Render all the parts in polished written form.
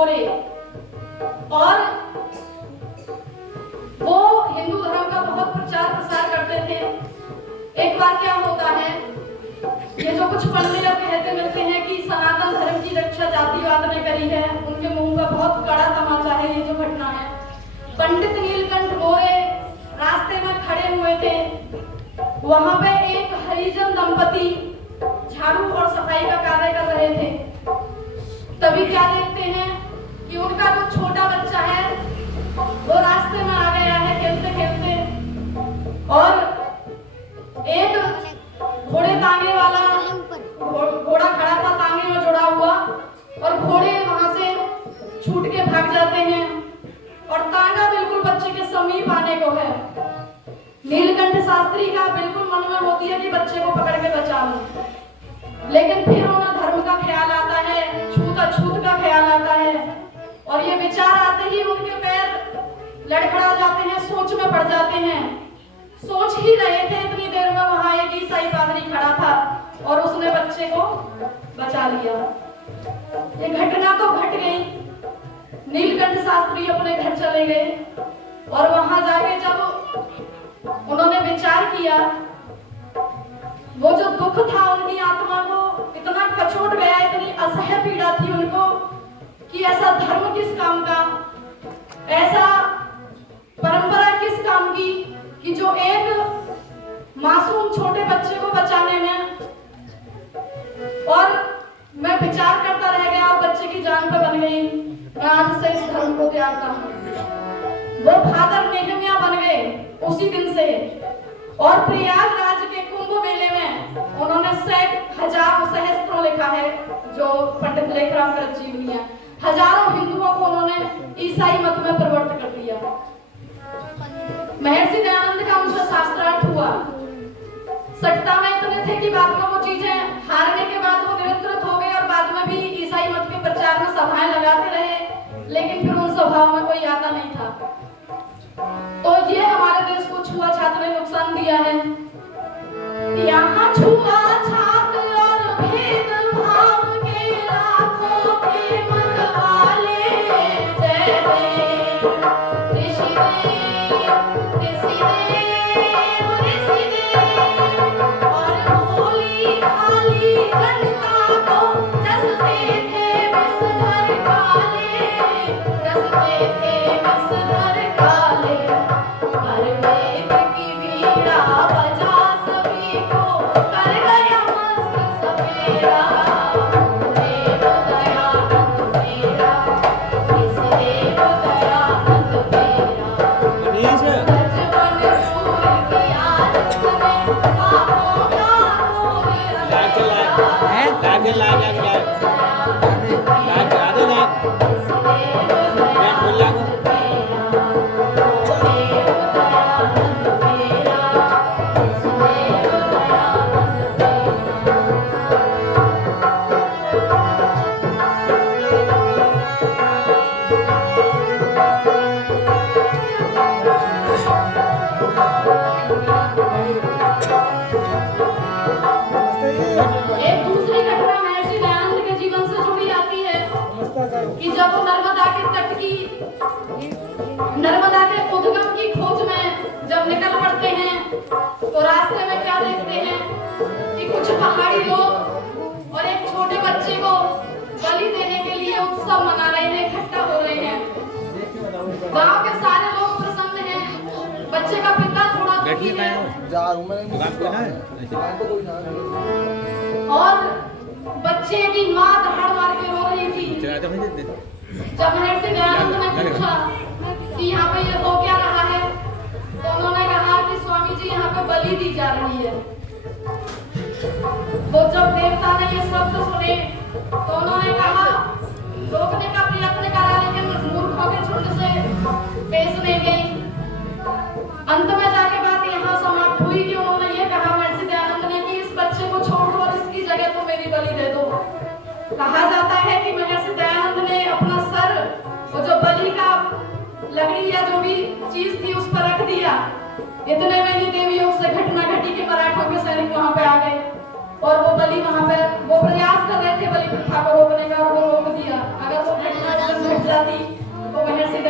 मोरे, और वो हिंदू धर्म का बहुत प्रचार प्रसार करते थे। एक बार क्या होता है, ये जो कुछ पढ़ने और कहते मिलते हैं कि सनातन धर्म की रक्षा जातिवाद ने करी है, उनके मुंह का बहुत कड़ा तमाचा है ये जो घटना है। पंडित नीलकंठ मोरे रास्ते में खड़े हुए थे, वहां पे एक हरिजन दंपति झाड़ू और सफाई का कार्य कर रहे थे। तभी क्या देखते हैं कि उनका जो छोटा बच्चा है वो रास्ते में आ गया है खेलते खेलते, और एक घोड़े तांगे वाला घोड़ा खड़ा था तांगे में जुड़ा हुआ, और घोड़े वहां से छूट के भाग जाते हैं, और तांगा बिल्कुल बच्चे के समीप आने को है। नीलकंठ शास्त्री का बिल्कुल मन में होती है कि बच्चे को पकड़ के बचा लूं, लेकिन फिर उन्हें धर्म का ख्याल आता है, छूत अछूत का ख्याल आता है, और ये विचार आते ही उनके पैर लड़खड़ा जाते हैं, सोच में पड़ जाते हैं। सोच ही रहे थे इतनी देर में वहां एक ईसाई पादरी खड़ा था और उसने बच्चे को बचा लिया। ये घटना तो घट गई। नीलकंठ शास्त्री अपने घर चले गए, और वहां जाके जब उन्होंने विचार किया, वो जो दुख था उनकी आत्मा को इतना कचोट गया, इतनी असह्य पीड़ा थी उनको कि ऐसा धर्म किस काम का, ऐसा परंपरा किस काम की कि जो एक मासूम छोटे बच्चे को बचाने में, और मैं विचार करता रह गया और बच्चे की जान पे बन गई, मैं आज से इस धर्म को त्यागता हूं। वो फादर नेहमिया बन गए उसी दिन से, और प्रयागराज के कुंभ मेले में उन्होंने हजारों सहस्त्रों लिखा है, जो पंडित लेखराम का जीवनी है। हजारों हिंदुओं को उन्होंने ईसाई मत में परिवर्तित कर दिया। महर्षि दयानंद का उनसे शास्त्रार्थ हुआ। सत्ता में इतने थे कि बाद में वो चीजें हारने के बाद वो निरंतर हो गए, और बाद में भी ईसाई मत के प्रचार में सभाएं लगाते रहे, लेकिन फिर उन सभाओं में कोई आता नहीं था। तो ये हमारे देश को छुआछात ने नुकसान दिया है। यहाँ छुआछात और भेदभाव के लाखों के मतवाले, जय देव ऋषि देव ऋषि देव ऋषि देव, और भोली भाली जनता को दसते थे विषधर काले, दसते थे विषधर काले। हर वेद की वीणा बजा सभी को कर गया मस्त सपेरा, देव दयानंद मेरा, इस देव दयानंद मेरा। बचपन दूर किया जिसने पापों का एक दूसरी घटना महर्षि दयानंद के जीवन से जुड़ी आती है कि जब वो नर्मदा के उद्गम की खोज में जब निकल पड़ते हैं, तो रास्ते में क्या देखते हैं कि कुछ पहाड़ी लोग और एक छोटे बच्चे को बलि देने के लिए उत्सव मना रहे हैं, इकट्ठा हो रहे हैं। गांव के सारे लोग प्रसन्न हैं, बच्चे का पिता थोड़ा दुखी है, और बच्चे की मां धड़ मार के रो रही थी। जब महर्षि दयानंद ने पूछा कि यहाँ पे ये हो क्या रहा है, तो उन्होंने कहा कि स्वामी जी यहाँ पे बलि दी जा रही है। वो जब देवता ने ये शब्द सुने तो उन्होंने कहा, रोकने का प्रयत्न करा, लेकिन मूर्खों के झुंड से पेश नहीं गई। अंत में जाके बात यहाँ समाप्त हुई कि उन्होंने ये कहा महर्षि दयानंद ने कि इस बच्चे को छोड़ दो और इसकी जगह तो मेरी बलि दे दो। कहा जाता है कि महर्षि दयानंद ने अपना सर, वो जो बलि का लकड़ी या जो भी चीज थी उस पर रख दिया। इतने में ही देवियों से घटना घटी कि मराठों के सैनिक वहां पे आ गए, और वो बलि वहां पे वो प्रयास कर रहे थे बलि प्रथा को रोकने का, और वो रोक दिया। अगर वो घटना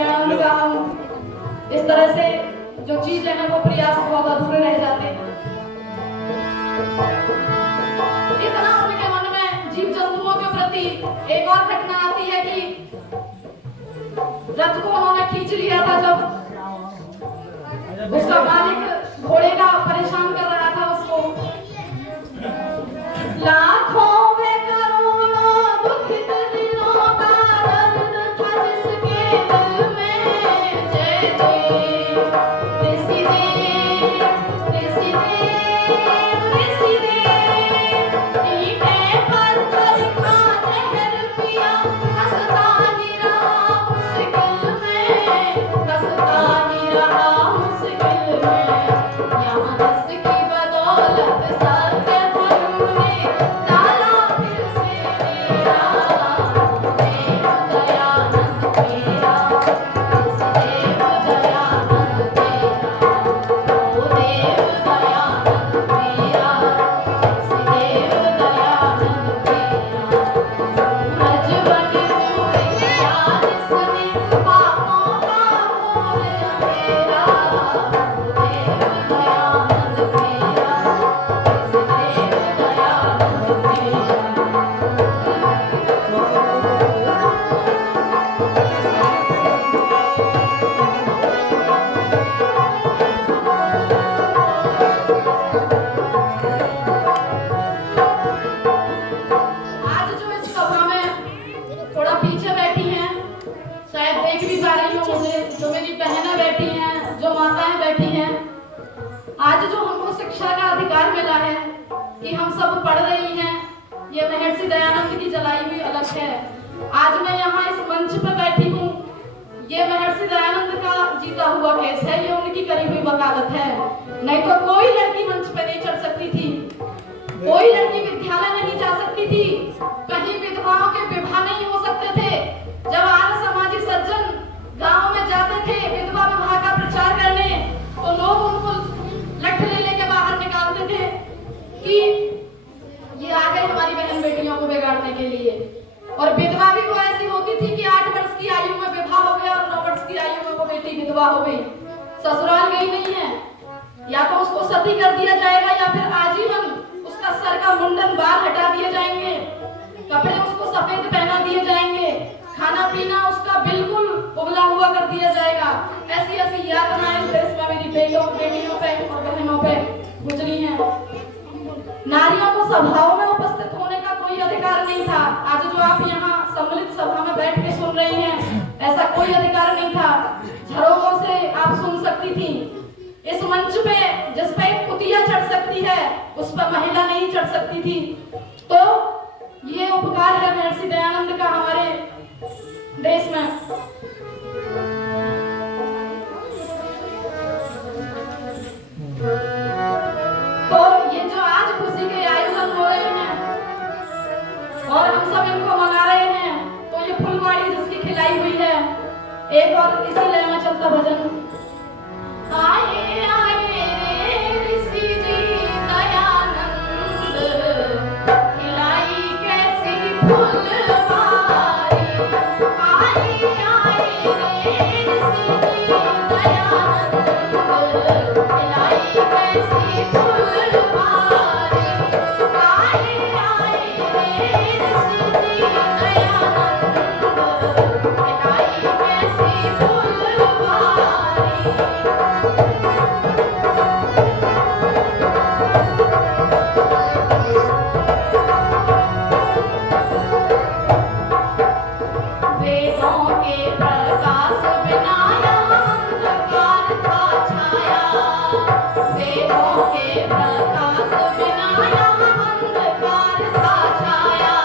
दयानंद का हम इस तरह से जो चीजें हैं वो प्रयास बहुत अधूरे रह जाते हैं। इतना उनके मन में जीव जंतुओं के प्रति एक और घटना आती है कि रथ को उन्होंने खींच लिया था, जब उसका मालिक घोड़े का परेशान कर रहा था उसको। लाखों में करोड़ों दुखित दिलों का दर्द था जिसके दिल में, जय देव ऋषि देव ऋषि देव ऋषि देव, नीमे पत्थर का जहर पिया, हंसता ही रहा मुश्किल में, हंसता ही रहा मुश्किल में, यहाँ रस की बदौलत सत्य धर्म ने डाला फिर से डेरा, देव दयानंद तेरा, इस देव दयानंद तेरा, ओ देव दयानंद तेरा, इस देव दयानंद तेरा, सूरज बन हुए आज जिसने पापों का घोर अंधेरा, ओ देव दयानंद तेरा, इस देव दयानंद तेरा। आज जो इस सभा में थोड़ा पीछे बैठी हैं, शायद देख भी पा रही हो मुझे, जो मेरी बहनें बैठी हैं, जो माताएं बैठी हैं, आज जो हमको शिक्षा का अधिकार मिला है कि हम सब पढ़ रही हैं, ये महर्षि दयानंद की जलाई हुई अलख है। आज मैं यहाँ इस मंच पे बैठी हूँ, ये महर्षि दयानंद का जीता हुआ केस है, ये उनकी करी हुई वकालत है। नहीं तो कोई लड़की मंच पे नहीं चढ़ सकती थी, कोई लड़की विद्यालय नहीं जा सकती थी, कहीं विधवाओं के विवाह नहीं हो सकते थे। जब आर्य समाजी सज्जन गांव में जाते थे विधवा विवाह का प्रचार करने, तो लोग उनको लठ ले लेके बाहर निकालते थे कि ये आ गए हमारी बहन बेटियों को बिगाड़ने के लिए। और विधवा भी वो ऐसी होती थी कि 8 वर्ष की आयु में विवाह हो गया और 9 वर्ष की आयु में वो बेटी विधवा हो गई, ससुराल गई नहीं है, या तो उसको सती कर दिया जाएगा या फिर आजीवन उसका सर का मुंडन बाल हटा दिए जाएंगे, कपड़े उसको सफेद पहना दिए जाएंगे, खाना पीना उसका बिल्कुल उबला हुआ कर दिया जाएगा। ऐसी ऐसी यातनाएं इस देश में मेरी बेटियों पे और बहनों पे गुजरी हैं। नारियों को सभाओं में उपस्थित होने का कोई अधिकार नहीं था। आज जो आप यहाँ सम्मिलित सभा में बैठ के सुन रही हैं, ऐसा कोई अधिकार नहीं था। झरोखों से आप सुन सकती थी। इस मंच पे जिस पे एक कुतिया चढ़ सकती है, उस पर महिला नहीं चढ़ सकती थी। तो ये उपकार है महर्षि दयानंद का हमारे देश में। तो ये जो आज खुशी के आयोजन हो रहे हैं और हम सब इनको मना रहे हैं, तो ये फुलवाड़ी जिसकी खिलाई हुई है, एक और इसी लय में चलता भजन। आए आए रे ऋषि जी दयानंद, खिलाई कैसी फुलवारी। आए आए रे ऋषि जी दयानंद, खिलाई कैसी फुलवारी। आए आए रे ऋषि जी दयानंद, खिलाई कैसी फुलवारी। वेदों के प्रकाश बिना यहाँ अंधकार था छाया, वेदों के प्रकाश बिना यहाँ अंधकार था छाया।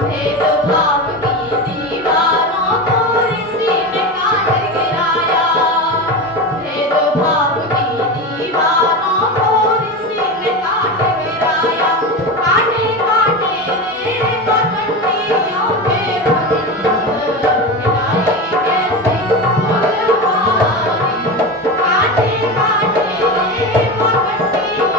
भेदभाव की दीवारों को ऋषि ने काट गिराया, भेदभाव की दीवारों को ऋषि ने काट गिराया। काटे काटे रे पगंडियों के बंध, खिलाई कैसी फुलवारी। काटे काटे रे पगंडियों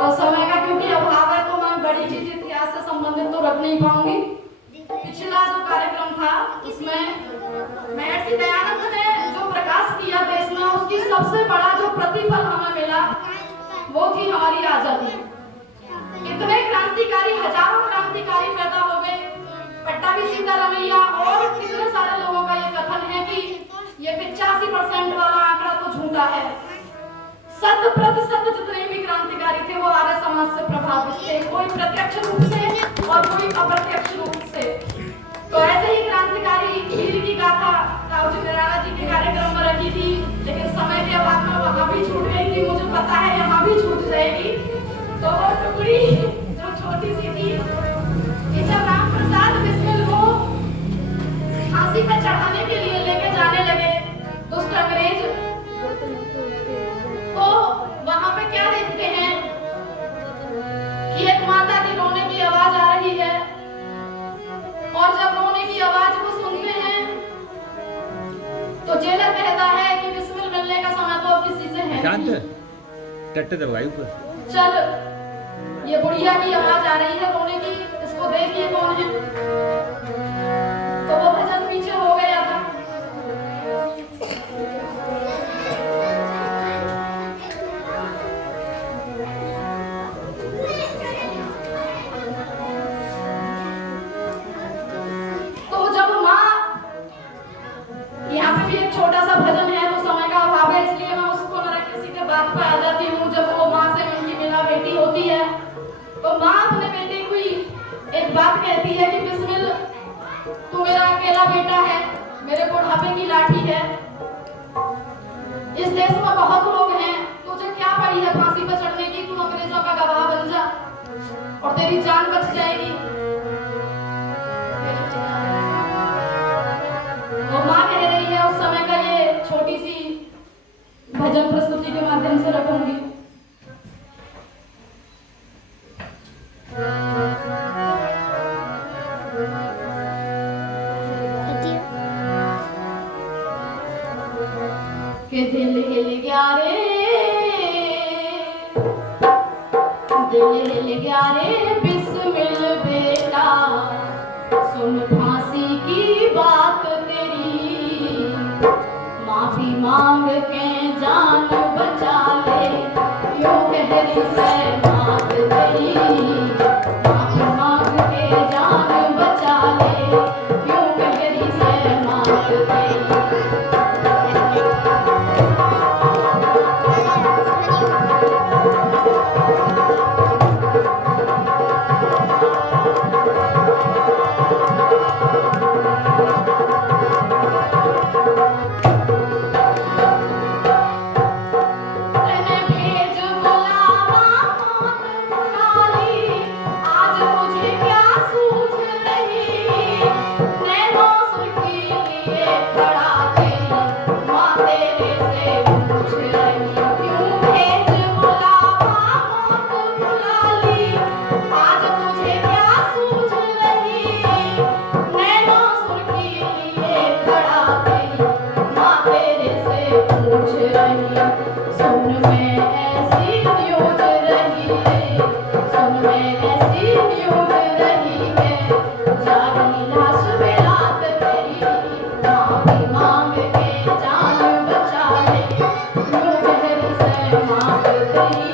और समय का क्योंकि अभाव है तो मैं बड़ी चीज इतिहास से संबंधित तो रख नहीं पाऊंगी। पिछला जो कार्यक्रम था उसमें महर्षि दयानंद ने जो प्रकाश किया देश में, उसकी सबसे बड़ा जो प्रतिफल हमें मिला वो थी हमारी आजादी। इतने क्रांतिकारी, हजारों क्रांतिकारी पैदा हो गए, पट्टाभी सीतारमैया और कितने सारे लोगों का ये कथन है कि ये 85% वाला आंकड़ा तो झूठा है। 100% जितने भी क्रांतिकारी थे वो आर्य समाज से प्रभावित थे, कोई प्रत्यक्ष रूप से और कोई अप्रत्यक्ष रूप से। तो ऐसे ही क्रांतिकारी वीर की गाथा ताऊजी निराला जी के कार्यक्रम में रखी थी, लेकिन समय के अभाव में वहां भी छूट गई थी। मुझे पता है यहाँ भी छूट जाएगी। तो वो टुकड़ी जो छोटी सी थी कि जब राम प्रसाद बिस्मिल को फांसी पर चढ़ाने के लिए लेके जाने लगे दुष्ट अंग्रेज, तो वहां पे क्या देखते हैं कि एक माता की रोने की आवाज आ रही है, और जब रोने की आवाज को सुनते हैं तो जेलर कहता है कि बिस्मिल मिलने का समय तो अब किसी से है नहीं। टट्टे दबाई ऊपर। चल, ये बुढ़िया की आवाज आ रही है रोने की, इसको देखिए कौन है। तो वो भजन पीछे हो गया था। तो जब माँ, यहाँ पे भी एक छोटा सा भजन है, तो समय का अभाव है इसलिए मैं उसको न रख सीधे बात पे आ जाती हूँ। जब वो माँ से उनकी मिला बेटी होती है तो माँ अपने बेटे को एक बात कहती है कि बिस्मिल, तू मेरा अकेला बेटा है, मेरे बुढ़ापे की लाठी है, इस देश में बहुत लोग हैं, तुझे क्या पड़ी है फांसी पर चढ़ने की, तू अंग्रेजों का गवाह बन जा और तेरी जान बच जाएगी। वो माँ कह रही है, उस समय का ये छोटी सी भजन प्रस्तुति के माध्यम से रखूंगी। के दिल हिल गया रे, दिल हिल गया रे बिस्मिल बेटा, सुन फांसी की बात तेरी, माफी मांग के जान बचा ले, यूं कह रही से मात तेरी, माफी मांग के जान बचा ले, यूं कह रही से मात तेरी। माँ रही, सुन में ऐसी न्यूज रही है, सुन में ऐसी न्यूज रही है, जागी लाश पे रात तेरी, माफी मांग के जान बचा ले, यूं गहरी सहमात तेरी,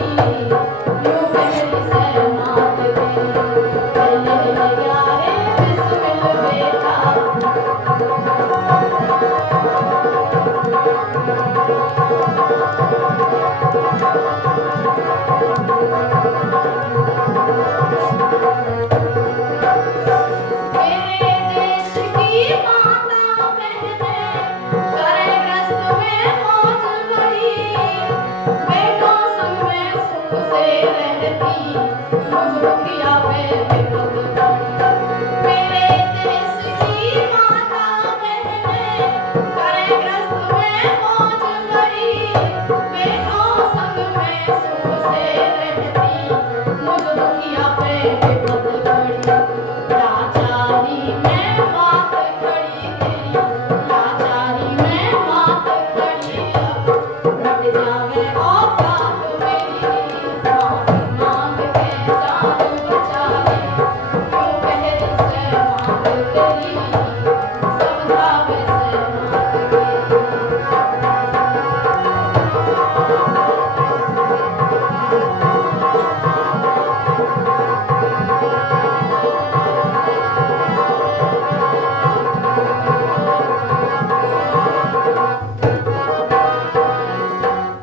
यूं गहरी सहमात तेरी, ले ले यारे बिस्मिल बेटा। मेरे देश की माता बहनें करे ग्रस्त में मौज बड़ी, बेटों संग में सुख से रहती, मुझ दुखिया पे विपद पड़ी। मेरे देश की माता बहनें करे ग्रस्त में मौज बड़ी, बेटों संग में सुख से रहती, मुझ दुखिया पे विपद पड़ी। लाचारी में मात खड़ी तेरी, लाचारी में मात खड़ी, अब रट जावे औकात मेरी, माफी मांग के जान बचा ले, यूं गहरी सहमात तेरी, समझावे सहमात तेरी।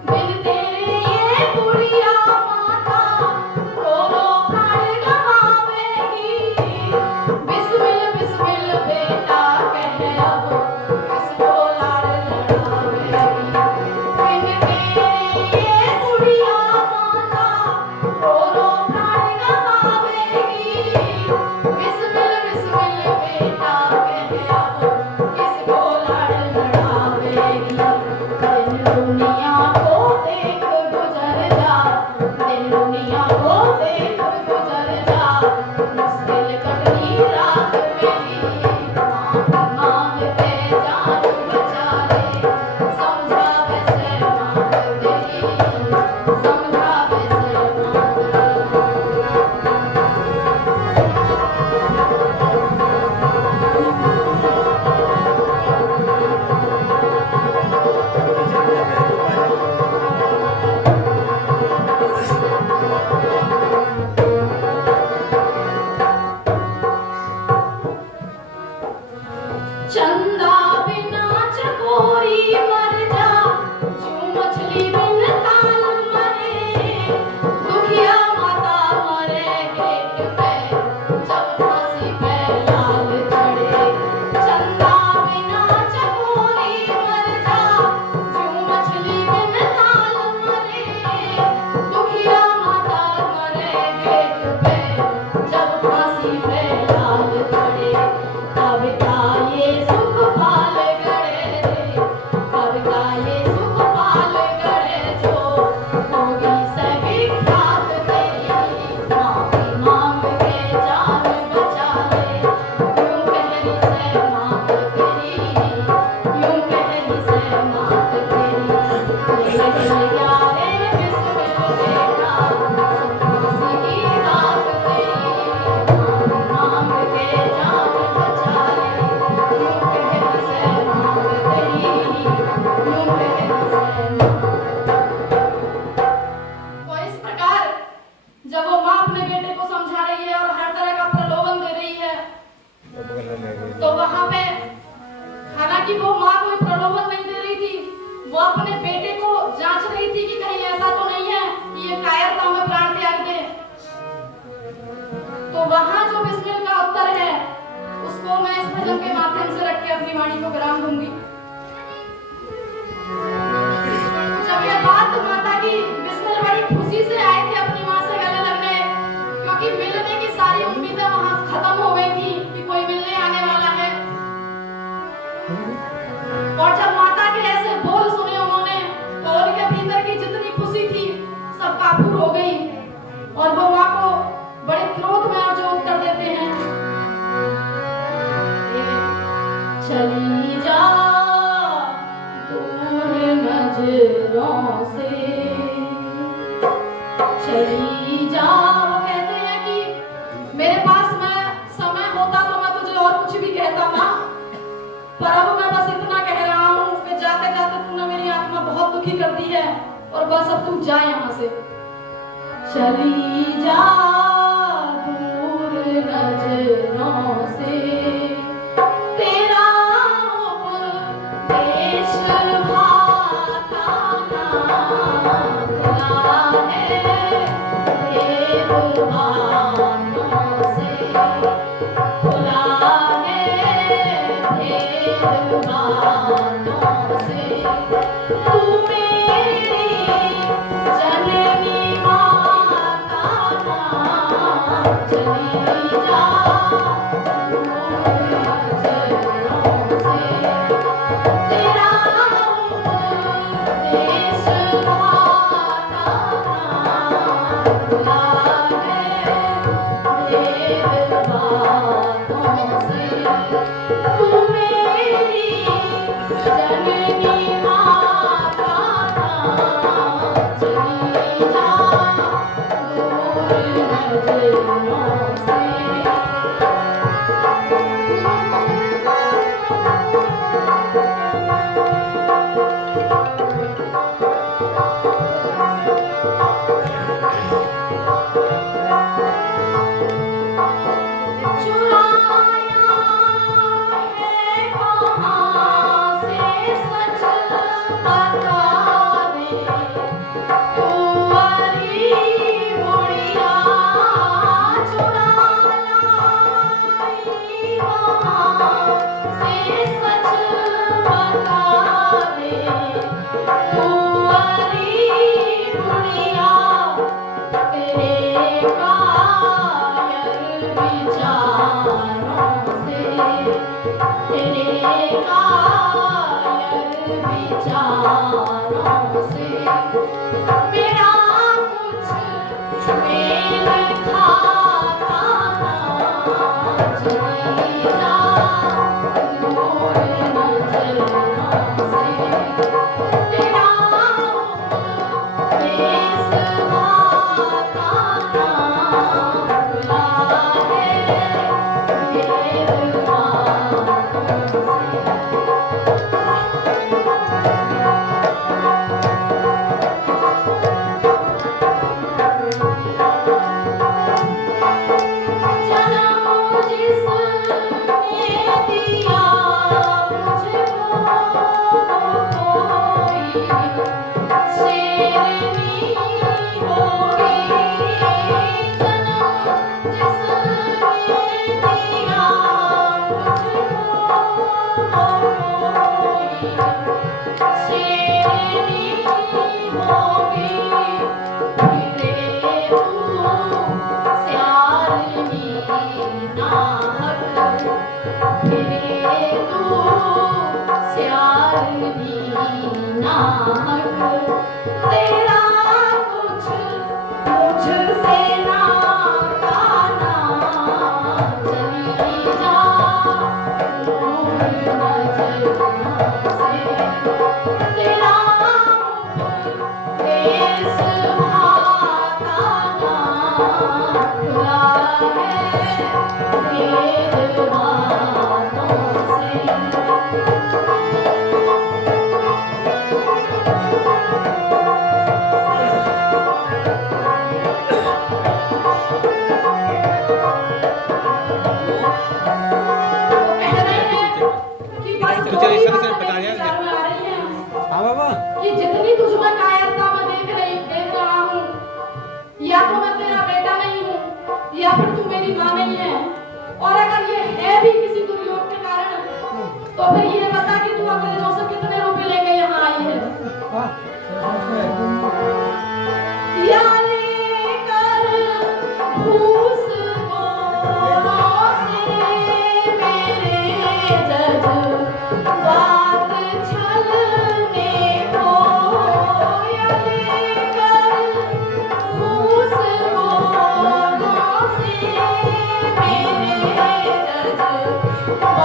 बिन तेरे ये बुढ़िया माता रो रो प्राण गवावेगी, बिस्मिल बिस्मिल बेटा कह अब किसको लाड़ लड़ावेगी। बिन तेरे ये बुढ़िया माता रो रो प्राण गवावेगी, बिस्मिल बिस्मिल बेटा कह अब किसको लाड़ लड़ावेगी। दिन दुनिया को देख गुजर जा, दिन दुनिया को देख गुजर जा, मुश्किल कटनी रात मेरी, माफी मांग के जान बचा ले, समझावे सहमात तेरी, समझावे सहमात तेरी। चंदा बिना चकोरी मर जा, जूं मछली बिन ताल मरे, दुखिया माता मरे गेट पे, जब फांसी पे लाल चढ़े। चंदा बिना चकोरी मर जा, जूं मछली बिन ताल मरे, दुखिया माता मरे गेट पे, जब फांसी पे लाल चढ़े। कविता ये सुख पाल गड़े रे, कविता ये सुख पाल गड़े, जो होगी सविख्यात तेरी, माफी मांग के जान बचा ले, यूं गहरी सहमात तेरी, यूं गहरी सहमात तेरी। ले ले यारे बिस्मिल बेटा, सुन सी बात तेरी, माफी मांग के जान बचा ले, यूं गहरी सहमात तेरी, यूं गहरी सहमात। तो इस प्रकार जब वो माँ अपने बेटे को समझा रही है और हर तरह का प्रलोभन दे रही है, तो वहां पे हालांकि वो माँ कोई प्रलोभन नहीं दे रही थी, वो अपने बेटे को जांच रही थी कि कहीं ऐसा तो नहीं है कि ये कायरता में प्राण त्याग दे। तो वहां जो बिस्मिल का उत्तर है उसको मैं इस भजन के माध्यम से रख के अपनी वाणी को विराम दूंगी। जब यह बात माता की, बिस्मिल बड़ी खुशी से आए थे अपनी माँ से गले लगने, क्योंकि मिलने की सारी उम्मीदें वहां खत्म हो गई थी कि कोई मिलने आने वाला है। और जब माता के ऐसे बोल सुने उन्होंने, तो उनके भीतर की जितनी खुशी थी सब काबू हो गई, और वो माँ को बड़े क्रोध में और जो उत्तर देते हैं, चली जा दूर नजर से चली जाओ। कहते हैं कि मेरे पास में समय होता तो मैं तुझे और कुछ भी कहता माँ, पर अब मैं बस इतना कह रहा हूँ कि जाते जाते तूने मेरी आत्मा बहुत दुखी कर दी है, और बस अब तू जा यहाँ से। चली जा दूर नजरों से, तेरा उपदेश भाता ना खुला है भेदभावों से, खुला है भेदभावों से। तू मेरी जननी माता ना चली जा दूर नजरों से, तेरा उपदेश भाता ना खुला है भेदभावों से। तू मेरी जननी माता ना चली जा दूर नजरों से। चुराया है कहाँ से सच बता दे, कुंवारी बुढ़िया चुराया कहाँ से सच बता दे, कुंवारी बुढ़िया तेरे कायर विचारों से, तेरे कायर विचारों से। मेरा कुछ मेल खाता ना चली जा दूर नजरों से, तेरा उपदेश भाता ना खुला है भेदभावों से। जन्म जिसने दिया मुझको कोई शेरनी होगी, जन्म जिसने दिया मुझको कोई शेरनी होगी। फिरे तू स्यालनी नाहक, फिरे तू स्यालनी नाहक। तेरा कुछ मुझसे नाता ना चली जा दूर नजरों से, तेरा उपदेश भाता ना खुला है भेदभावों से। कह रहे हैं कि बस तो चलिए, थोड़ी सर, बातें बता मेरे दिया। विचार में आ रही हैं हाँ बाबा। कि जितनी तुझ में कायरता मैं देख रहा हूँ, या तो मैं तेरा बेटा नहीं हूँ, या फिर तू मेरी माँ नहीं है। और अगर ये है भी किसी दुर्योग के कारण, तो फिर ये बता कि तू अंग्रेजों से कितने रुपए लेके यहाँ आई है। या लेकर घूस गोरों से मेरे जज्बात छलने को, या लेकर घूस गोरों से मेरे जज्बात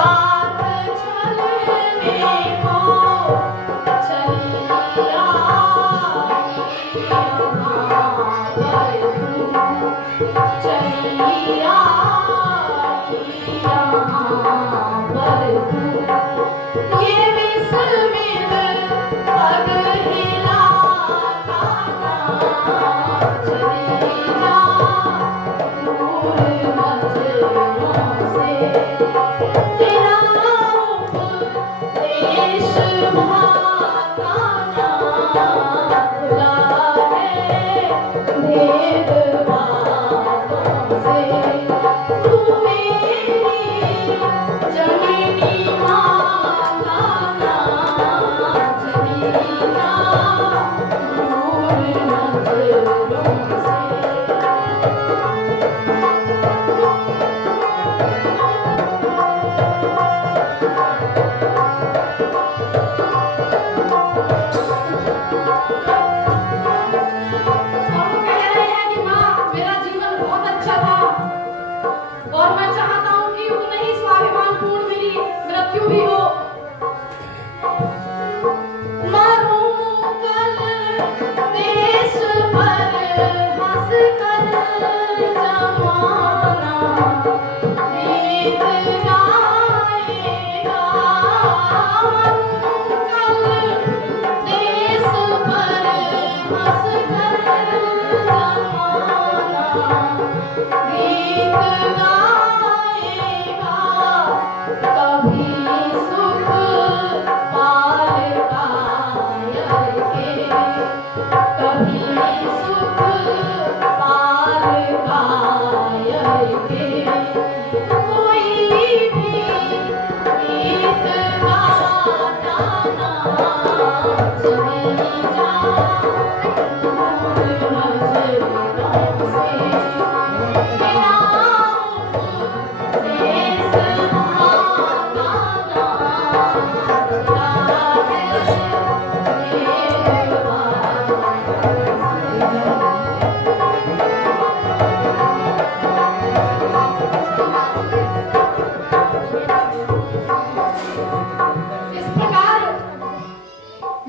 छलने को।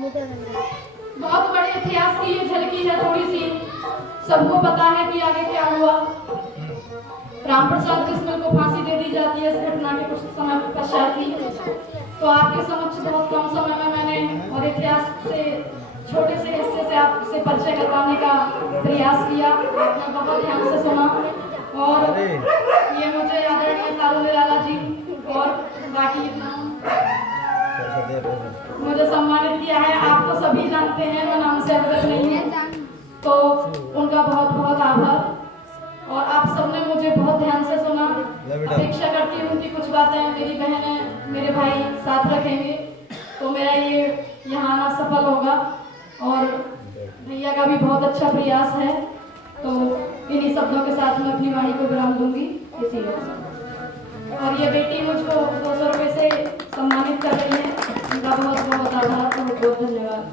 बहुत बड़े इतिहास की ये झलकी है थोड़ी सी। सबको पता है कि आगे क्या हुआ। राम प्रसाद बिस्मिल को फांसी दे दी जाती है इस घटना के कुछ समय पश्चात ही। तो आपके समक्ष बहुत कम समय में मैंने और इतिहास से छोटे से हिस्से से आपसे परिचय करवाने का प्रयास किया। आपने बहुत ध्यान से सुना और ये मुझे आदरणीय तारू निराला जी और बाकी मुझे सम्मानित किया है। आप तो सभी जानते हैं, मैं नाम से अवगत नहीं है, तो उनका बहुत बहुत आभार। और आप सबने मुझे बहुत ध्यान से सुना। अपेक्षा करती हूँ कि कुछ बातें मेरी बहनें मेरे भाई साथ रखेंगे तो मेरा ये यहाँ आना सफल होगा। और भैया का भी बहुत अच्छा प्रयास है। तो इन्हीं शब्दों के साथ मैं अपनी वाणी को विराम दूंगी। इसी और ये बेटी मुझको 200 रुपये से सम्मानित कर रही है, उनका बहुत बहुत आभार, बहुत बहुत धन्यवाद।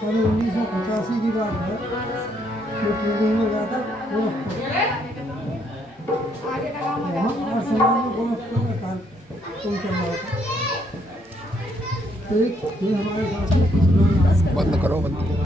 सन 1985 की बात है, जो ट्रेनिंग में गया था गोरखपुर। वहाँ आर्सेनल में गोरखपुर में काम चल रहा था। एक ये हमारे साथ बंद करो, बंद।